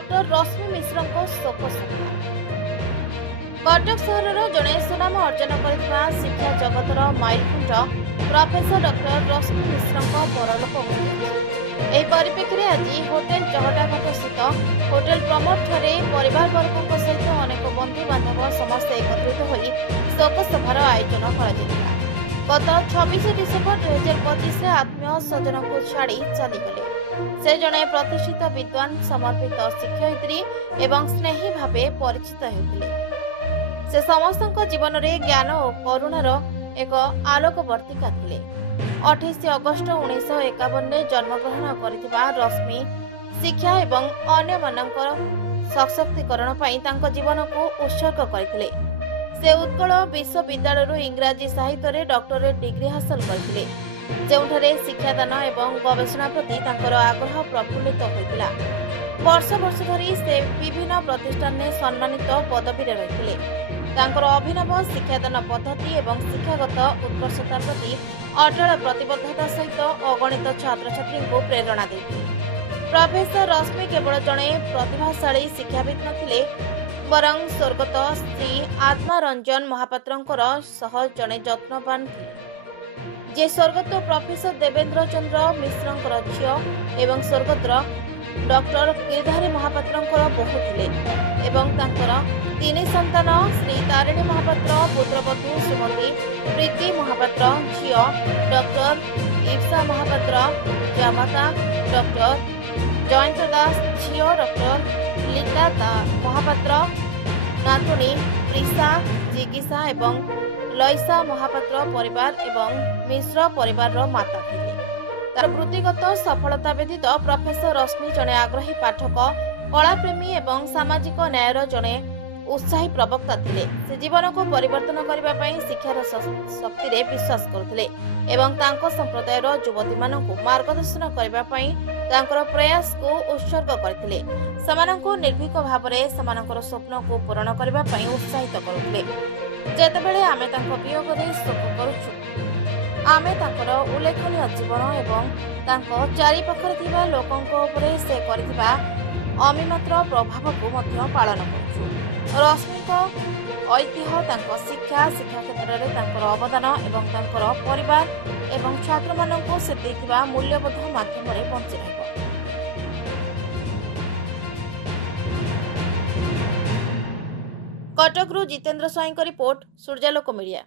Doctor रश्मि मिश्र को शोक संख्या। कटक सहर जड़े सुनाम अर्जन कर शिक्षा जगतर माइलखुंट प्रोफेसर डॉक्टर रश्मि मिश्र परलोक होते परिप्रेक्षी में आज होटेल चहटाघाट स्थित होटेल प्रमोद ठारे परिवार वर्ग सहित अनेक बंधु बांधव समस्त एकत्रित हो शोक सभार आयोजन कर गत 26 डिसेम्बर 2025 आत्मीय स्वजन को छाड़ी चलीगले। से जड़े प्रतिष्ठित विद्वान समर्पित शिक्षयित्री एवं स्नेही भावे परिचित होते। से समस्त जीवन में ज्ञान और करुणार एक आलोकवर्तिका थे। 28 अगस्ट 1951 जन्मग्रहण करथिबा रश्मि शिक्षा एवं अन्य मानकर सशक्तिकरण पर जीवन को उत्सर्ग करथिले। से उत्कल विश्वविद्यालय इंग्राजी साहित्य में डॉक्टरेट डिग्री हासिल करथिले, जोंठारे शिक्षादान एवं गवेषणा प्रति तांकर आग्रह प्रफुल्लित होइतिला। वर्ष वर्ष धरी से विभिन्न प्रतिष्ठान में सम्मानित पदवी रहिथिले। तांकर अभिनव शिक्षादान पद्धति एवं शिक्षागत उत्कर्षता प्रति अटल प्रतिबद्धता सहित अगणित छात्र छात्री को प्रेरणा देथिले। प्रोफेसर रश्मि केवल जड़े प्रतिभाशाली शिक्षाविद नथिले, बरं स्वर्गत श्री आत्मारंजन महापात्रंकर सह जड़े जत्नवान थे, जे स्वर्गत प्रोफेसर देवेंद्र चंद्र मिश्रंकर झियो एवं स्वर्गत डॉक्टर गिरधारी महापात्रंकर बहु थे एवं तांकर 3 संतान श्री तारिणी महापात्र पुत्रवधू श्रीमती प्रीति महापात्र झियो डॉक्टर इप्सा महापात्र जामाता डॉक्टर जयंत दास झियो डॉक्टर लीता महापात्र नातुणी प्रिसा जिगिसा एवं लैसा महापात्र परिवार एवं मिश्र परिवार माता थे। तार वृत्तिगत सफलता व्यतीत प्रोफेसर रश्मि जड़े आग्रही पाठक, कलाप्रेमी एवं सामाजिक न्यायर जड़े उत्साही प्रवक्ता थे। से जीवन को परिवर्तन करने शिक्षार शक्ति रे विश्वास करथिले एवं तांको संप्रदायर युवती मानकु मार्गदर्शन करने प्रयास को उत्सर्ग करथिले। समानंको निर्भीक भावरे समानंकर स्वप्न को पूरण करने उत्साहित करुथिले। जेतेबेले आमे तांको वियोग रे शोक करूछु, आमे तांकर उल्लेखनीय जीवन एवं तांको चारि पाखरे थिबा लोकंको उपरे से करथिबा अमिमात्र प्रभाव को मध्य पालन करूछु। रश्मि ऐतिह्य तांको शिक्षा क्षेत्र में तांकर अवदान एवं तांकर परिवार एवं छात्र मानक से देथिबा मूल्यबोध माध्यम रे बंची रहबो। Cuttack Jitendra Swain report, Suryalok media.